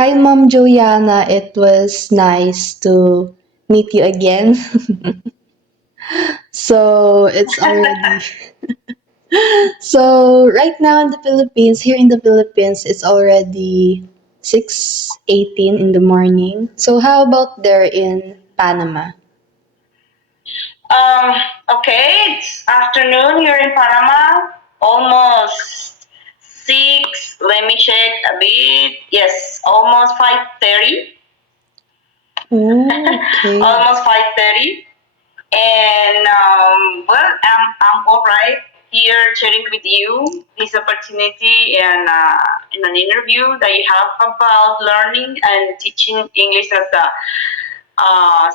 Hi, Mom Juliana. It was nice to meet you again. So it's already so right now in the Philippines, here in the Philippines, it's already 6:18 in the morning. So how about there in Panama? Um, okay, it's afternoon here in Panama. Almost six. Let me check a bit. Yes, almost 5:30. Oh, okay. Almost 5:30. And well, I'm all right here chatting with you. This opportunity and in an interview that you have about learning and teaching English as a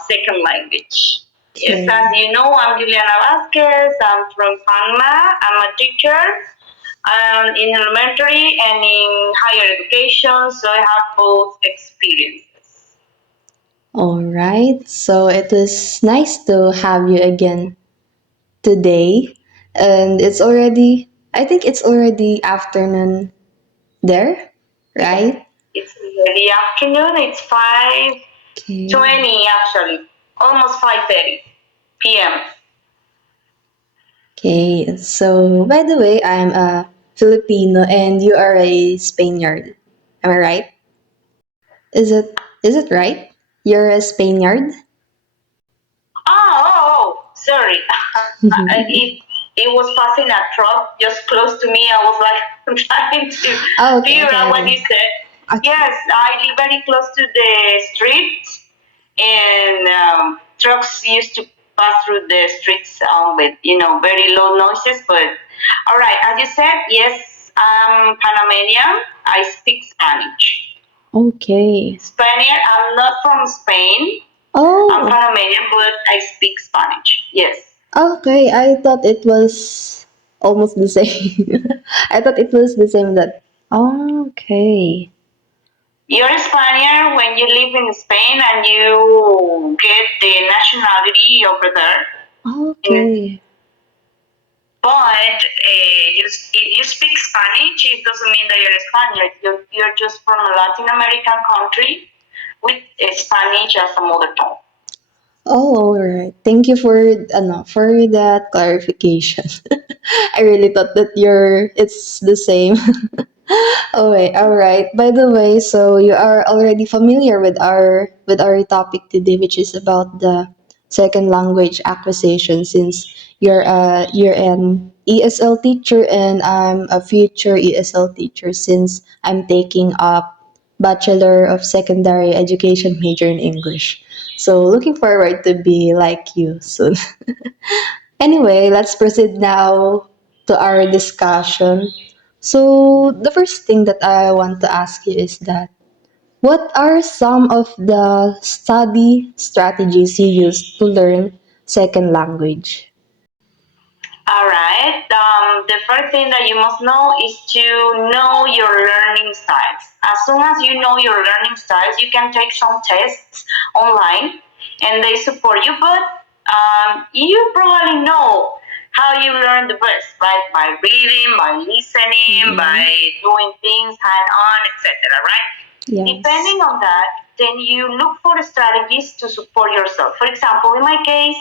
second language. Yes, as Okay. you know, I'm Yuliana Vasquez. I'm from Panama. I'm a teacher in elementary and in higher education, so I have both experiences. All right. So it is nice to have you again today. And I think it's already afternoon there, Yes, right? it's the afternoon. It's five Okay. 20 actually, almost 5:30 p.m. Okay. So, by the way, I'm a Filipino and you are a Spaniard. Am I right? Is it right? You're a Spaniard? Sorry. It was passing a truck just close to me. I was like trying to Oh, okay, figure okay, out what okay. you said. Okay. Yes, I live very close to the street, and trucks used to pass through the streets with very low noises. But all right, as you said, yes, I'm Panamanian. I speak Spanish. Okay. Spaniard. I'm not from Spain. I'm Oh, Panamanian, but I speak Spanish. Yes. okay. I thought it was almost the same. I thought it was the same that. Oh, okay. You're a Spaniard when you live in Spain and you get the nationality over there. In, Okay. but if you speak Spanish, it doesn't mean that you're a Spaniard. You're just from a Latin American country with Spanish as a mother tongue. Oh, all right. Thank you for for that clarification. I really thought that it's the same. Oh wait, all right. By the way, so you are already familiar with our topic today, which is about the second language acquisition. Since you're an ESL teacher and I'm a future ESL teacher, since I'm taking up Bachelor of Secondary Education major in English. So looking forward to be like you soon. Anyway, let's proceed now to our discussion. So, the first thing that I want to ask you is that what are some of the study strategies you use to learn second language? All right. The first thing that you must know is to know your learning styles. As soon as you know your learning styles, you can take some tests online and they support you. But you probably know how you learn the best, right? By reading, by listening, Yeah. by doing things hand on, etc. Right? Yes. Depending on that, then you look for strategies to support yourself. For example, in my case,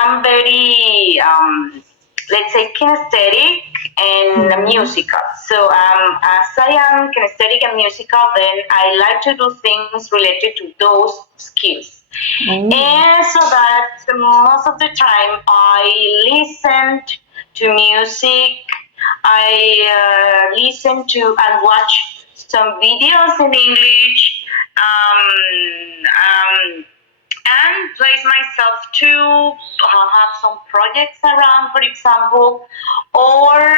I'm very, let's say, kinesthetic and Mm-hmm. musical. So, as I am kinesthetic and musical, then I like to do things related to those skills. Oh. And so that most of the time I listened to music, I listen to and watch some videos in English. And place myself to have some projects around, for example, or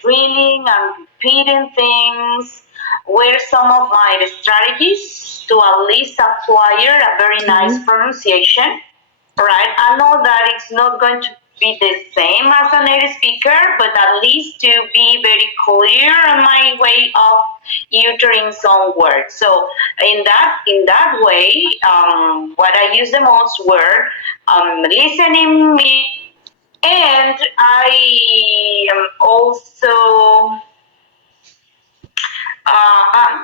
drilling and repeating things were some of my strategies to at least acquire a very nice Okay. pronunciation. Right. I know that it's not going to be the same as a native speaker, but at least to be very clear on my way of uttering some words. So in that way, what I used the most were listening me, and I also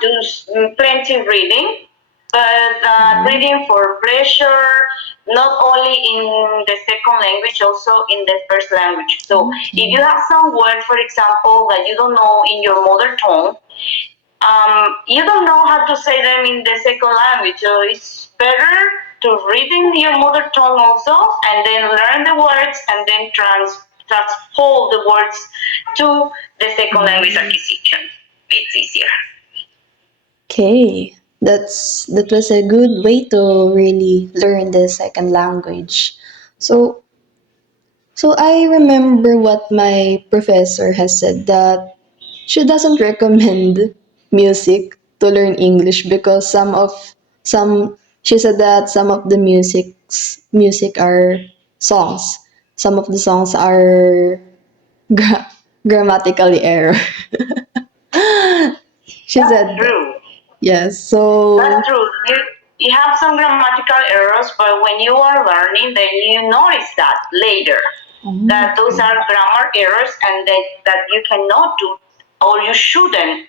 do plenty reading, but Mhm. reading for pleasure, not only in the second language, also in the first language. So if you Okay. have some words, for example, that you don't know in your mother tongue, you don't know how to say them in the second language. So it's better to read in your mother tongue also, and then learn the words, and then transpose the words to the second language Mm. acquisition. It's easier. Okay. That was a good way to really learn the second language. So so I remember what my professor has said that she doesn't recommend music to learn English because some she said that some of the music are songs. Some of the songs are gra- grammatically error. She That's said that. true. Yes. That's So true. You have some grammatical errors, but when you are learning, then you notice that later oh, that those okay. are grammar errors and that you cannot do or you shouldn't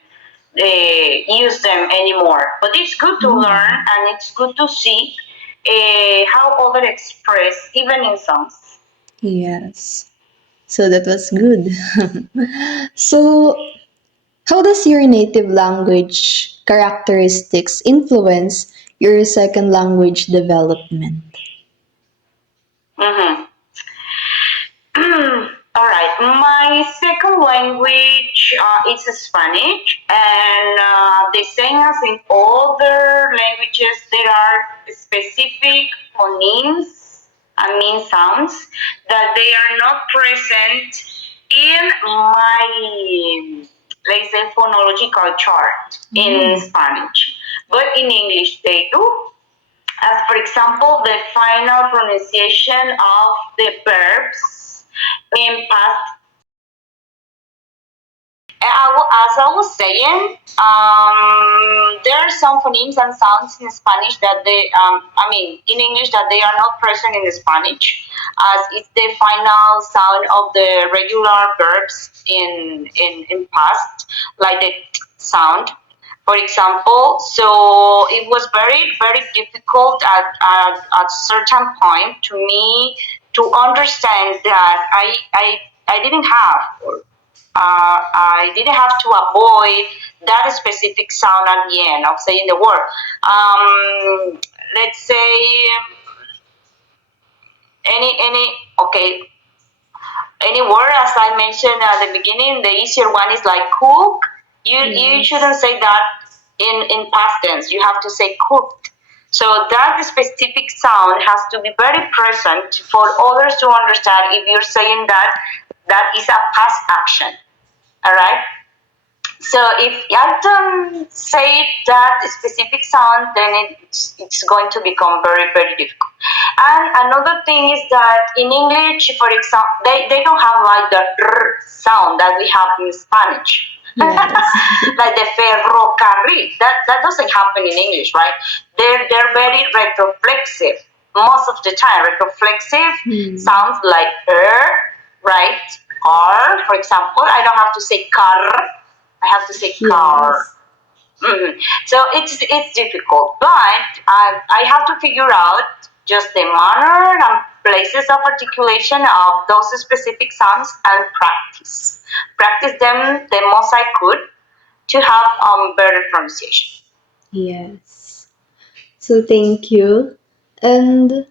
use them anymore. But it's good to learn Mm, and it's good to see how others express, even in songs. yes. So that was good. So how does your native language characteristics influence your second language development? Mm-hmm. All right. My second language is Spanish, and the same as in other languages, there are specific phonemes, I mean sounds, that they are not present in my, let's say, phonological chart in Oh, Spanish. But in English, they do. As for example, the final pronunciation of the verbs in past. As I was saying, there are some phonemes and sounds in Spanish that I mean, in English that they are not present in Spanish, as it's the final sound of the regular verbs in past, like the sound, for example. So it was very difficult at certain point to me to understand that I didn't have I didn't have to avoid that specific sound at the end of saying the word. Let's say any okay, any word as I mentioned at the beginning. The easier one is like cook. You shouldn't yes. say that in past tense. You have to say cooked. So that specific sound has to be very present for others to understand if you're saying that that is a past action. All right. So if I don't say that specific sound, then it's going to become very difficult. And another thing is that in English, for example, they don't have like the r sound that we have in Spanish. Yes. Like the ferrocarril, that doesn't happen in English, right? They're very retroflexive most of the time. Retroflexive Hmm. sounds like right? Car, for example, I don't have to say car, I have to say car. Yes. So it's difficult, but I have to figure out just the manner and places of articulation of those specific sounds and practice them the most I could to have better pronunciation. Yes. So thank you. And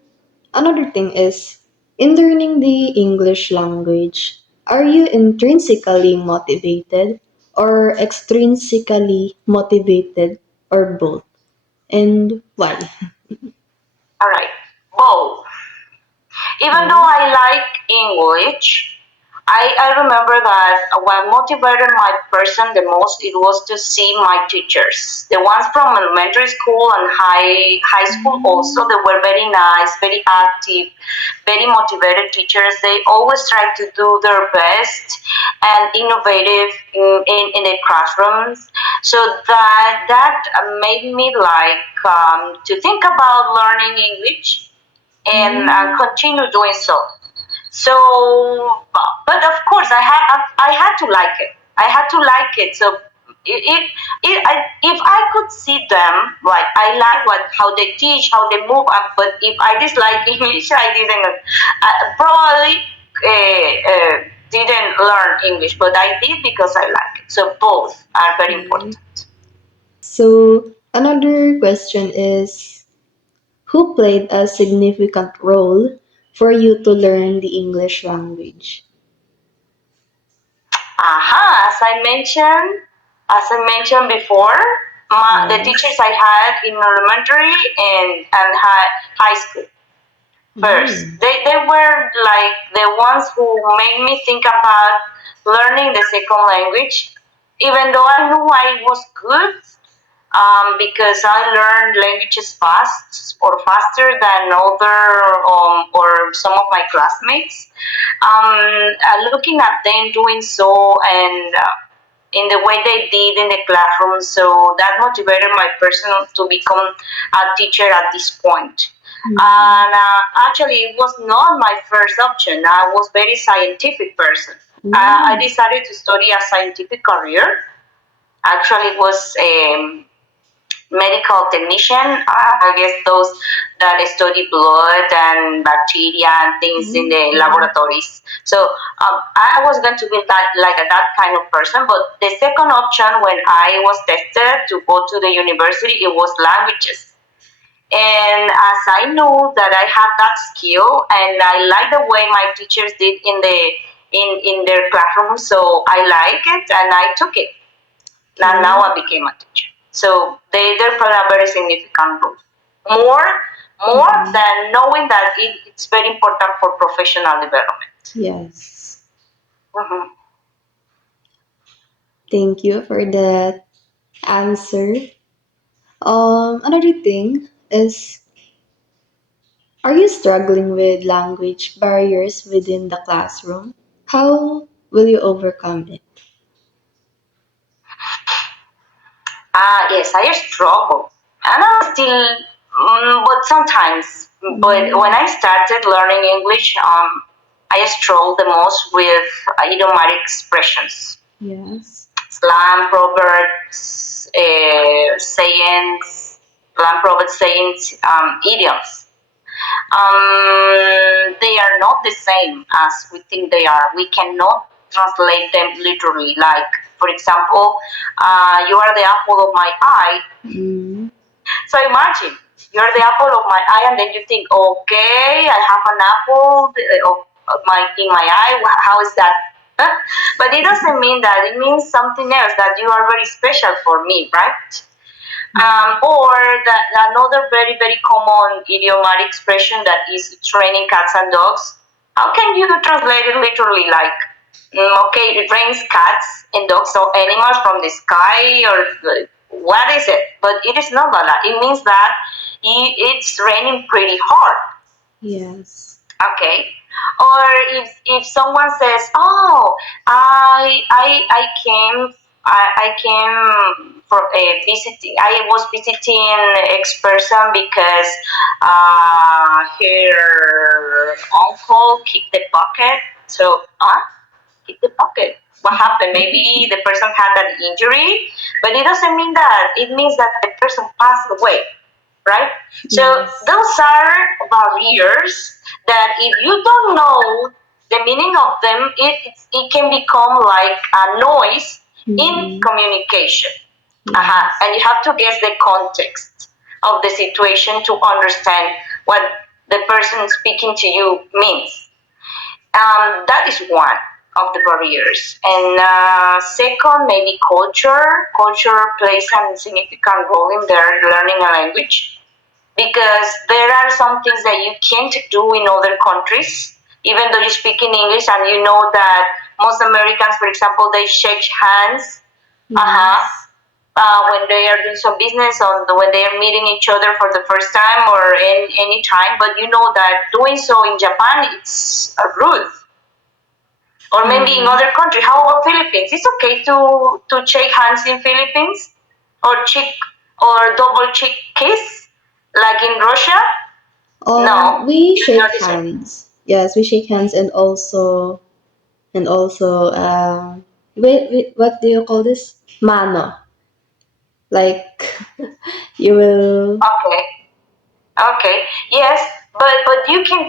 another thing is, in learning the English language, are you intrinsically motivated or extrinsically motivated or both? And why? All right, both. Even though Oh. I like English, I remember that what motivated my person the most it was to see my teachers. The ones from elementary school and high school also, Mm, they were very nice, very active, very motivated teachers. They always tried to do their best and innovative in the classrooms. So that made me like to think about learning English and mm, continue doing so. So, but of course, I had to like it. I had to like it. So If I could see them, like I like what how they teach, how they move, but if I dislike English, I didn't probably didn't learn English, but I did because I like it. So both are very Right. important. So another question is, who played a significant role for you to learn the English language? Aha, as I mentioned before, the teachers Yes. I had in elementary and high school. First. Mm. They were like the ones who made me think about learning the second language, even though I knew I was good because I learned languages fast or faster than other or some of my classmates. Looking at them doing so and in the way they did in the classroom. So that motivated my person to become a teacher at this point. Mm. And actually, it was not my first option. I was very scientific person. I Mm. decided to study a scientific career. Actually, it was medical technician. I guess those that study blood and bacteria and things in the Okay. laboratories. So I was going to be that kind of person. But the second option, when I was tested to go to the university, it was languages. And as I knew that I had that skill, and I like the way my teachers did in their classroom, so I like it, and I took it. Now Okay. I became a teacher. So they play a very significant role. More more Mm. than knowing that it's very important for professional development. Yes. Mhm. Thank you for that answer. Another thing is, are you struggling with language barriers within the classroom? How will you overcome it? Yes, I struggle, and I'm still, but sometimes. But when Mm. I started learning English, I struggled the most with idiomatic expressions, Yes. slang, proverbs, sayings, slang, proverbs, sayings, idioms. They are not the same as we think they are. We cannot translate them literally. Like, for example, you are the apple of my eye. Mm. So imagine you're the apple of my eye, and then you think, okay, I have an apple of my in my eye. How is that? But it doesn't mean that. It means something else that you are very special for me, right? Or that another very common idiomatic expression that is training cats and dogs. How can you translate it literally? Like, okay, it rains cats and dogs, so animals from the sky, or what is it? But it is not like that. It means that it's raining pretty hard. Yes. Okay. Or if someone says, "Oh, I came I came for visiting. I was visiting X person because her uncle kicked the bucket." So, kicked the bucket. What happened? Maybe the person had an injury, but it doesn't mean that. It means that the person passed away, right? So Yes. those are barriers that if you don't know the meaning of them, it can become like a noise in Mm-mm. communication. Yes. And you have to guess the context of the situation to understand what the person speaking to you means. That is one of the barriers. And second, maybe culture. Culture plays a significant role in their learning a language because there are some things that you can't do in other countries, even though you speak in English and you know that most Americans, for example, they shake hands. Uh-huh. Yes. When they are doing some business or when they are meeting each other for the first time or any time, but you know that doing so in Japan it's rude, or maybe in Mm. other country. How about Philippines? It's okay to shake hands in Philippines, or cheek or double cheek kiss like in Russia. No, We it's shake not the same. hands. Yes, we shake hands, and also wait, what do you call this? Mano. Like you will. Okay. Okay. Yes, but you can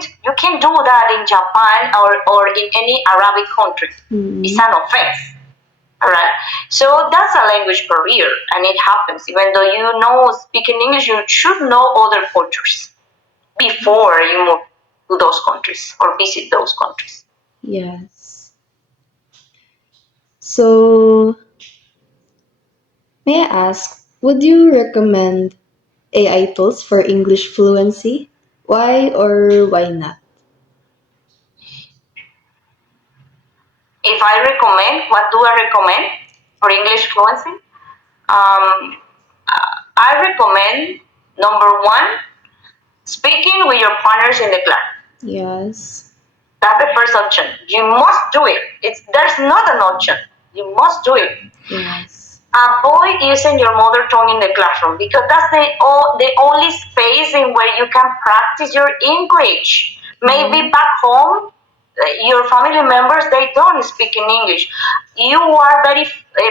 do that in Japan or in any Arabic country. It's Mm, an offense. All right. So that's a language barrier, and it happens. Even though you know speaking English, you should know other cultures before you move to those countries or visit those countries. yes. So may I ask, would you recommend AI tools for English fluency? Why or why not? If I recommend, what do I recommend for English fluency? Um, I recommend number one, speaking with your partners in the class. Yes. That's the first option. You must do it. There's not an option. You must do it. Yes. Avoid using your mother tongue in the classroom because that's the only space in where you can practice your English. Maybe Yeah. back home, your family members they don't speak in English. You are a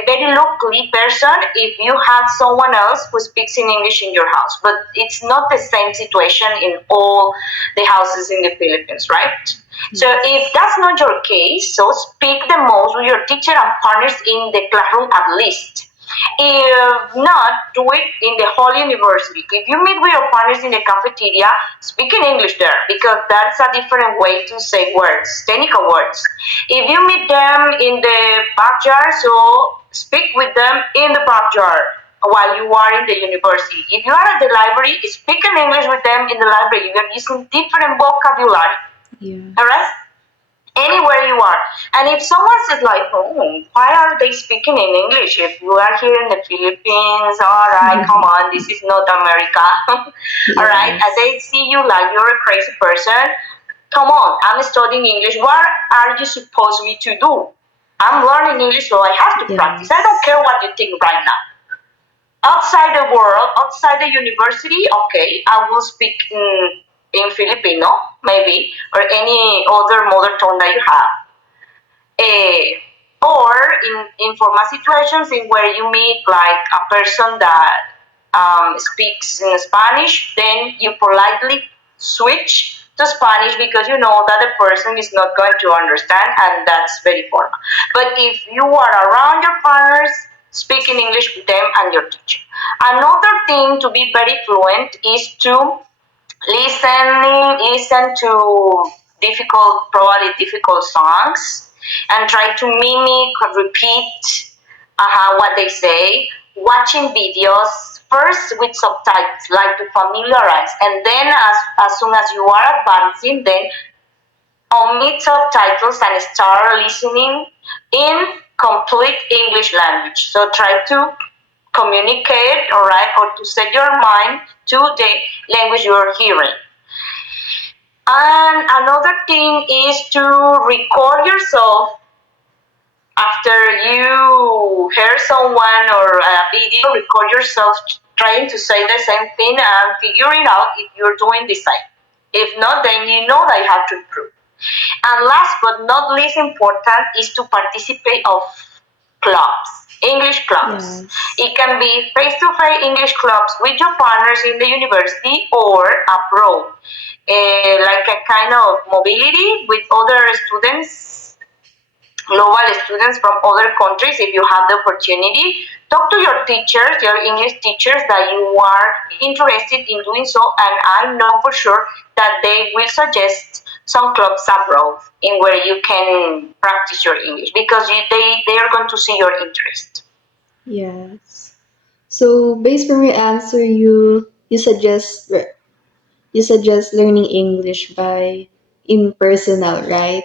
very lucky person if you have someone else who speaks in English in your house. But it's not the same situation in all the houses in the Philippines, right? So if Yes. that's not your case, so speak the most with your teacher and partners in the classroom at least. If not, do it in the whole university. If you meet with your partners in the cafeteria, speak in English there because that's a different way to say words, technical words. If you meet them in the backyard, so speak with them in the backyard while you are in the university. If you are at the library, speak in English with them in the library. You're using different vocabulary. All right? Yes. Anywhere you are. And if someone says like, oh, why are they speaking in English? If you are here in the Philippines, all right, come on, this is not America. All right, and Yes. they see you like you're a crazy person. Come on, I'm studying English. What are you supposed me to do? I'm learning English, so I have to practice. I don't Yes. care what you think right now. Outside the world, outside the university, okay, I will speak in Filipino, maybe, or any other mother tongue that you have. Or in formal situations in where you meet like a person that speaks in Spanish, then you politely switch to Spanish because you know that the person is not going to understand, and that's very formal. But if you are around your partners, speak in English with them and your teacher. Another thing to be very fluent is to listen to difficult, probably difficult songs, and try to mimic or repeat what they say. Watching videos first with subtitles, like to familiarize, and then as soon as you are advancing, then omit subtitles and start listening in complete English language. So try to communicate, all right, or to set your mind to the language you are hearing. And another thing is to record yourself after you hear someone or a video, record yourself trying to say the same thing and figuring out if you're doing the same. If not, then you know that you have to improve. And last but not least important is to participate of clubs, English clubs. Yes. It can be face-to-face English clubs with your partners in the university or abroad, like a kind of mobility with other students, global students from other countries. If you have the opportunity, talk to your teachers, your English teachers, that you are interested in doing so, and I know for sure that they will suggest some clubs abroad in where you can practice your English because they are going to see your interest. Yes. So based from your answer, you suggest learning English by impersonal, right?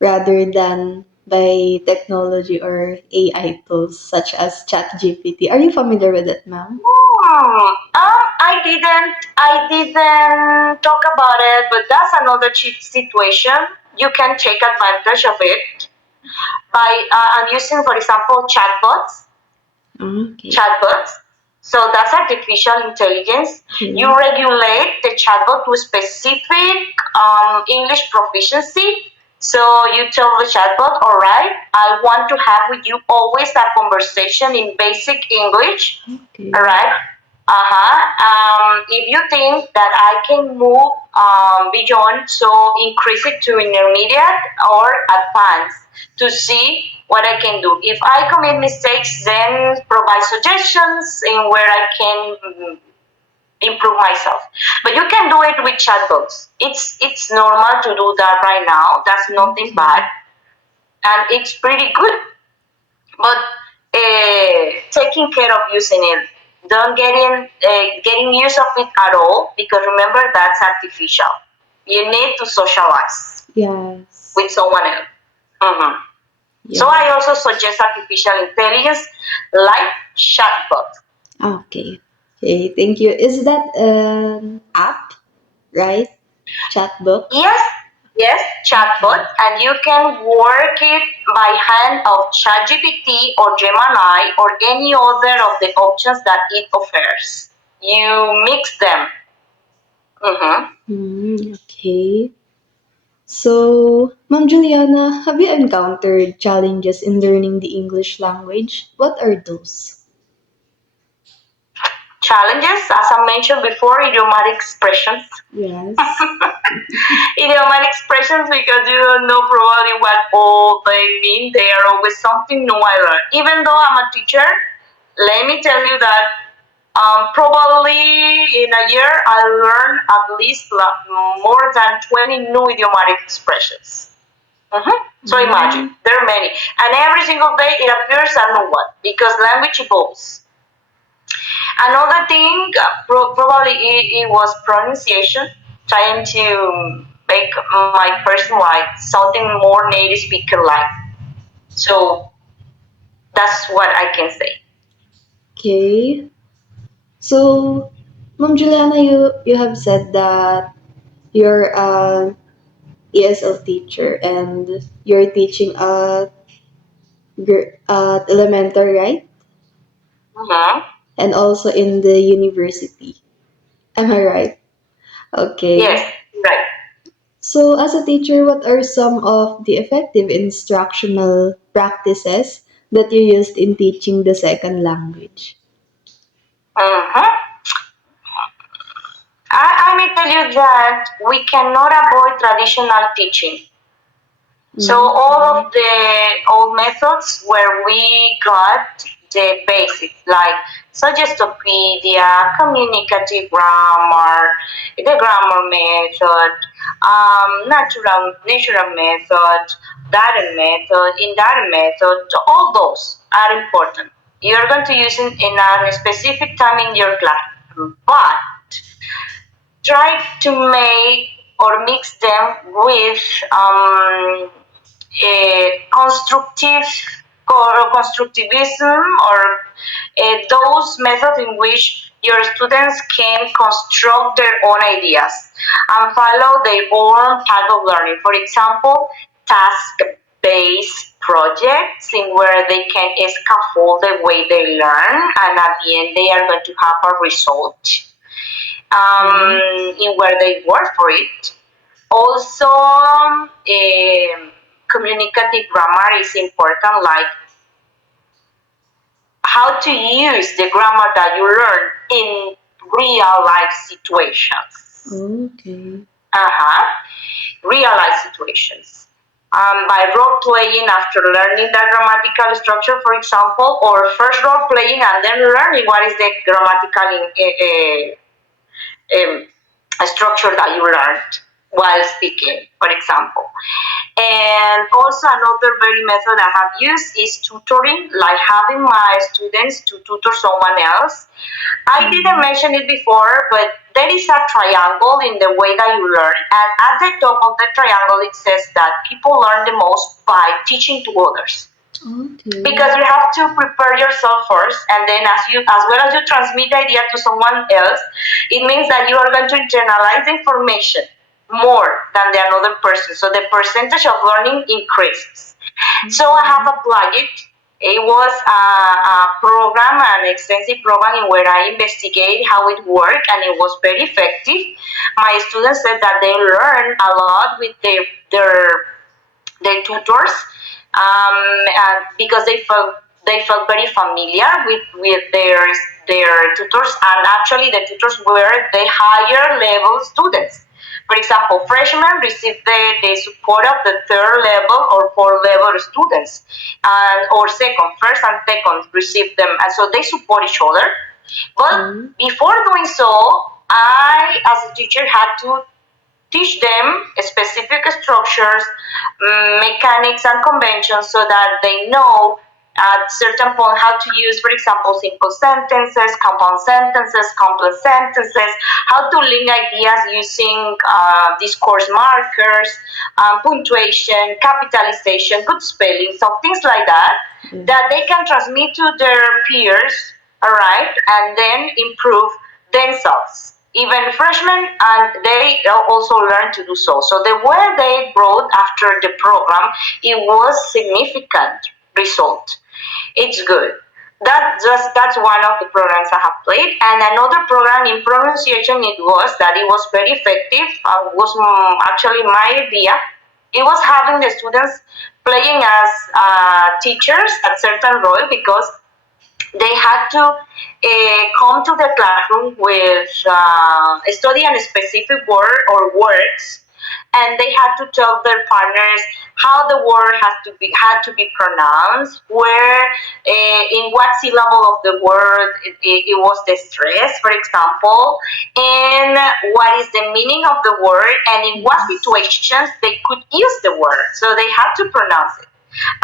Rather than by technology or AI tools such as ChatGPT. Are you familiar with it, ma'am? I didn't talk about it, but that's another cheap situation. You can take advantage of it by using, for example, Okay. chatbots. So that's artificial intelligence. You Okay. regulate the chatbot to specific English proficiency. So you tell the chatbot, all right, I want to have with you always a conversation in basic English. All Okay. right. If you think that I can move beyond, so increase it to intermediate or advanced to see what I can do. If I commit mistakes, then provide suggestions in where I can improve myself. But you can do it with chatbots. It's normal to do that right now. That's nothing bad, Okay. and it's pretty good. But taking care of using it, don't getting use of it at all, because remember that's artificial. You need to socialize Yes. with someone else. Mhm. So Yeah. I also suggest artificial intelligence like chatbot. Okay. Okay. Thank you. Is that an app, right? Chatbook. Yes, yes, chatbot, Okay. and you can work it by hand of ChatGPT or Gemini or any other of the options that it offers. You mix them. Mm-hmm. Okay. So, Ma'am Juliana, have you encountered challenges in learning the English language? What are those? Challenges, as I mentioned before, idiomatic expressions. Yes. Idiomatic expressions, because you don't know probably what all they mean. They are always something new I learn. Even though I'm a teacher, let me tell you that probably in a year I learn at least more than 20 new idiomatic expressions. Mhm. So imagine, Mm, there are many. And every single day it appears a new one because language evolves. Another thing, probably it was pronunciation, trying to make my person like something more native speaker like. So that's what I can say. okay. So, Ma'am Juliana, you have said that you're an ESL teacher and you're teaching at elementary, right? Hmm. And also in the university. Am I right? Okay. Yes, right. So, as a teacher, what are some of the effective instructional practices that you used in teaching the second language? Hmm. I may tell you that we cannot avoid traditional teaching. So all Okay. of the old methods where we got the basics like suggestopedia, communicative grammar, the grammar method, natural method, data method, indirect method, all those are important. You're going to use it in a specific time in your class, but try to make or mix them with constructive or constructivism or those methods in which your students can construct their own ideas and follow their own path of learning. For example, task-based projects in where they can scaffold the way they learn, and at the end they are going to have a result Okay. in where they work for it. Also, communicative grammar is important, like how to use the grammar that you learn in real life situations. Okay. Uh-huh. Real life situations. By role playing after learning that grammatical structure, for example, or first role playing and then learning what is the grammatical um, structure that you learned while speaking, for example. And also another very method I have used is tutoring, like having my students to tutor someone else. I didn't Mm. mention it before, but there is a triangle in the way that you learn. And at the top of the triangle, it says that people learn the most by teaching to others, Okay. because you have to prepare yourself first, and then as well as you transmit the idea to someone else, it means that you are going to internalize the information more than the another person, so the percentage of learning increases. So I have Okay. applied it. It was a program, an extensive program in where I investigate how it worked, and it was very effective. My students said that they learn a lot with their their tutors, because they felt very familiar with their tutors, and actually the tutors were the higher level students. For example, freshmen receive the support of the third level or fourth level students, and or first and second receive them, and so they support each other. But Okay. before doing so, I, as a teacher, had to teach them specific structures, mechanics, and conventions so that they know at certain point how to use, for example, simple sentences, compound sentences, complex sentences, how to link ideas using discourse markers, punctuation, capitalization, good spelling, so things like that, Yeah. that they can transmit to their peers, all right, and then improve themselves. Even freshmen, and they also learn to do so. So the way they brought after the program, it was significant result. It's good. That's one of the programs I have played, and another program in pronunciation it was that it was very effective. Was actually my idea. It was having the students playing as teachers at certain role, because they had to come to the classroom with study a specific word or words, and they had to tell their partners how the word had to be pronounced, where in what syllable of the word it was the stress, for example, and what is the meaning of the word, and in what Yes. situations they could use the word. So they had to pronounce it.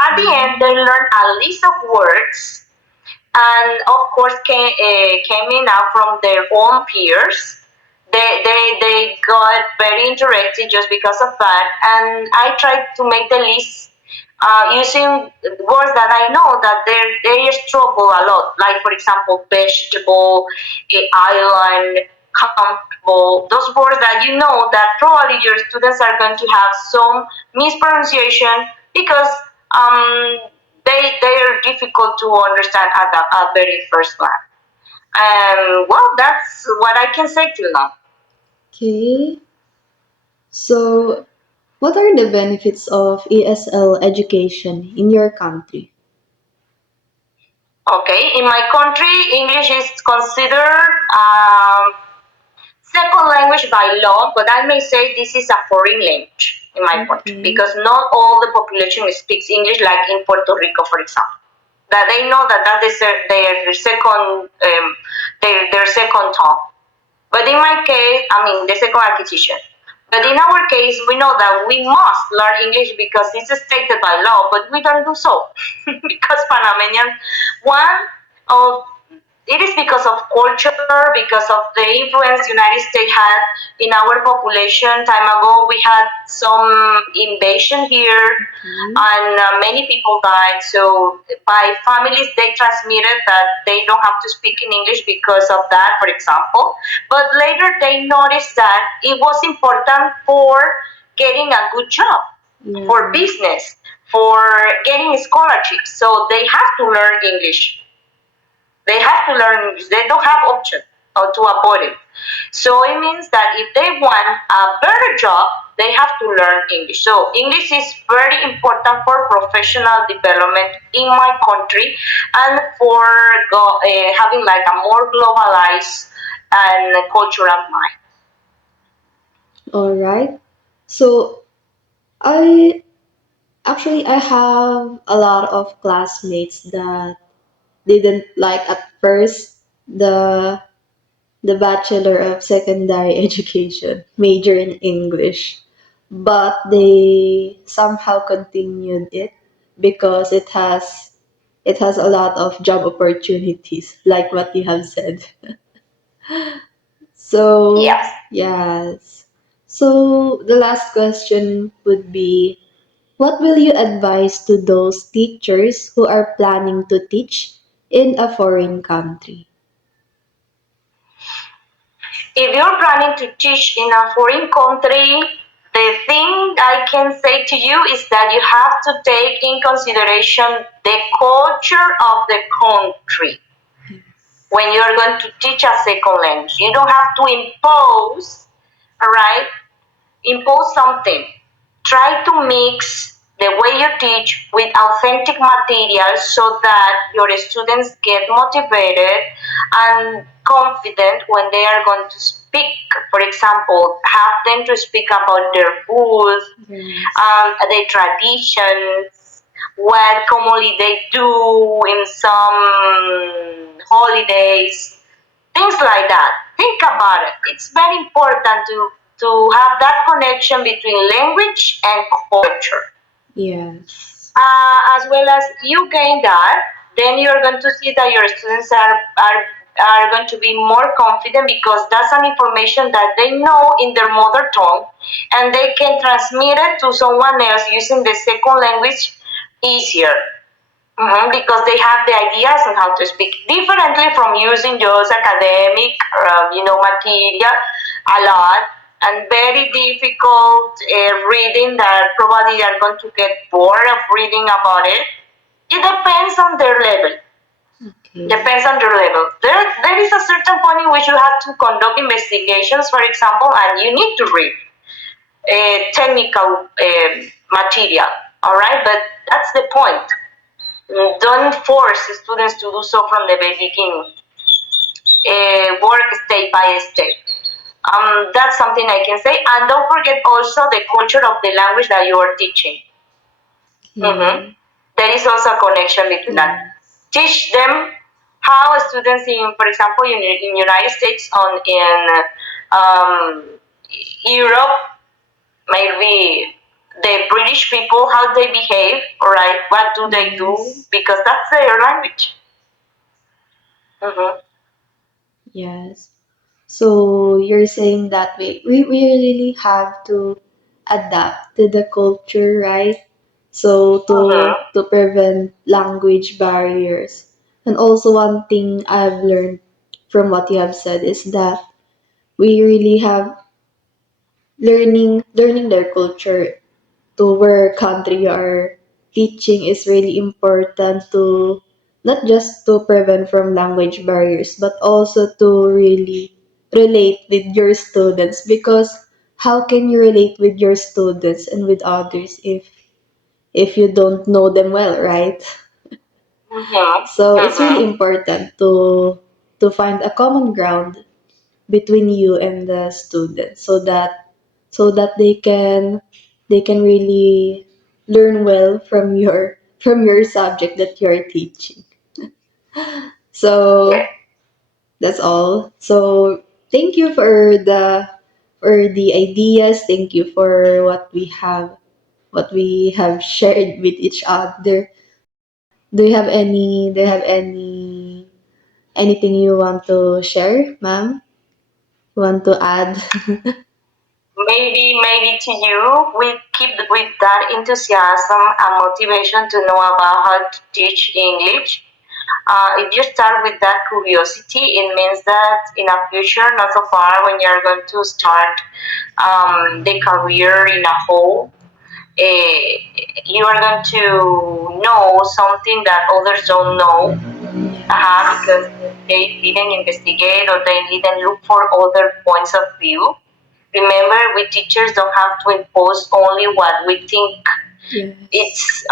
At the end, they learned a list of words, and of course came in out from their own peers. They got very interested just because of that, and I tried to make the list using words that I know that they struggle a lot, like for example vegetable, island, comfortable, those words that you know that probably your students are going to have some mispronunciation, because um, they are difficult to understand at the very first glance. Well, that's what I can say till now. Okay. So, what are the benefits of ESL education in your country? Okay, in my country, English is considered second language by law, but I may say this is a foreign language in my country, Okay. because not all the population speaks English, like in Puerto Rico, for example. That they know that that is their second tongue. But in my case, I mean the second acquisition. But in our case, we know that we must learn English because it's stated by law, but we don't do so because Panamanians, one of it is because of culture, because of the influence United States had in our population. Time ago, we had some invasion here, Okay. and many people died. So by families, they transmitted that they don't have to speak in English because of that, for example. But later, they noticed that it was important for getting a good job, for Yeah. business, for getting scholarships. So they have to learn English. They have to learn English. They don't have option to avoid it. So it means that if they want a better job, they have to learn English. So English is very important for professional development in my country, and for having like a more globalized and cultural mind. All right. So, I I have a lot of classmates that didn't like at first the Bachelor of Secondary Education major in English, but they somehow continued it because it has a lot of job opportunities, like what you have said. So, Yes. yes. So, the last question would be, what will you advise to those teachers who are planning to teach in a foreign country? If you're planning to teach in a foreign country, the thing I can say to you is that you have to take in consideration the culture of the country when you're going to teach a second language. You don't have to impose, all right? Impose something. Try to mix the way you teach with authentic materials so that your students get motivated and confident when they are going to speak. For example, have them to speak about their food, Yes. their traditions, what commonly they do in some holidays, things like that. Think about it. It's very important to have that connection between language and culture. Yes. As well as you gain that, then you're going to see that your students are going to be more confident because that's an information that they know in their mother tongue and they can transmit it to someone else using the second language easier. Because they have the ideas on how to speak differently from using just academic, material a lot and very difficult reading that probably are going to get bored of reading about it. It depends on their level. Okay. Depends on their level. There is a certain point in which you have to conduct investigations, for example, and you need to read technical material. All right, but that's the point. Don't force students to do so from the very beginning. Work step by step. That's something I can say. And don't forget also the culture of the language that you are teaching. Mm-hmm. Okay. There is also a connection between that. Yes. Teach them how students in, for example, in United States, in Europe, maybe the British people, how they behave, all right, what do they do, Yes. because that's their language. Mm-hmm. Yes. So you're saying that we really have to adapt to the culture, right? So Mm-hmm. to prevent language barriers. And also one thing I've learned from what you have said is that we really have learning their culture to where country you are teaching is really important to not just to prevent from language barriers but also to really relate with your students because how can you relate with your students and with others if you don't know them well, right? Mm-hmm. So it's really Mm-hmm. important to find a common ground between you and the students so that they can really learn well from your subject that you're teaching. Yeah. So that's all. So thank you for the ideas. Thank you for what we have shared with each other. Do you have anything you want to share, ma'am? Want to add? Maybe to you, we keep with that enthusiasm and motivation to know about how to teach English. If you start with that curiosity, it means that in a future, not so far, when you're going to start the career in a whole, you are going to know something that others don't know, because they didn't investigate or they didn't look for other points of view. Remember, we teachers don't have to impose only what we think Yes. it's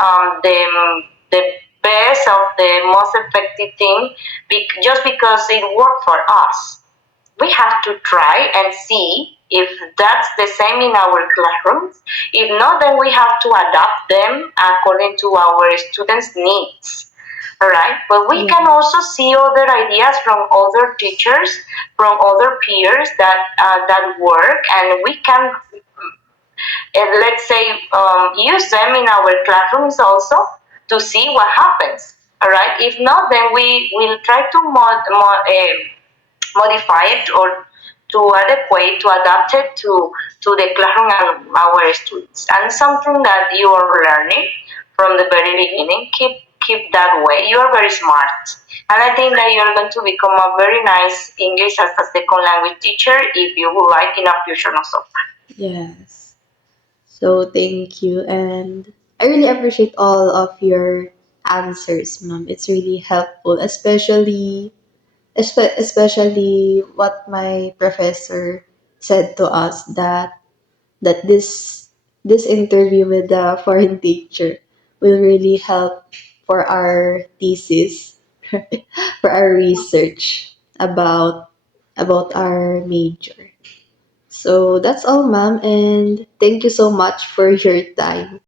the best of the most effective thing, just because it worked for us. We have to try and see if that's the same in our classrooms. If not, then we have to adapt them according to our students' needs. All right, but we Yeah. can also see other ideas from other teachers, from other peers that work, and we can let's say use them in our classrooms also to see what happens. All right, if not, then we will try to modify it or to adequate to adapt it to the classroom and our students, and something that you are learning from the very beginning. Keep that way. You are very smart, and I think that you are going to become a very nice English as a second language teacher if you would like in a future also. Yes. So thank you. And I really appreciate all of your answers, ma'am. It's really helpful, especially what my professor said to us that this this interview with the foreign teacher will really help for our thesis, for our research about our major. So that's all, ma'am, and thank you so much for your time.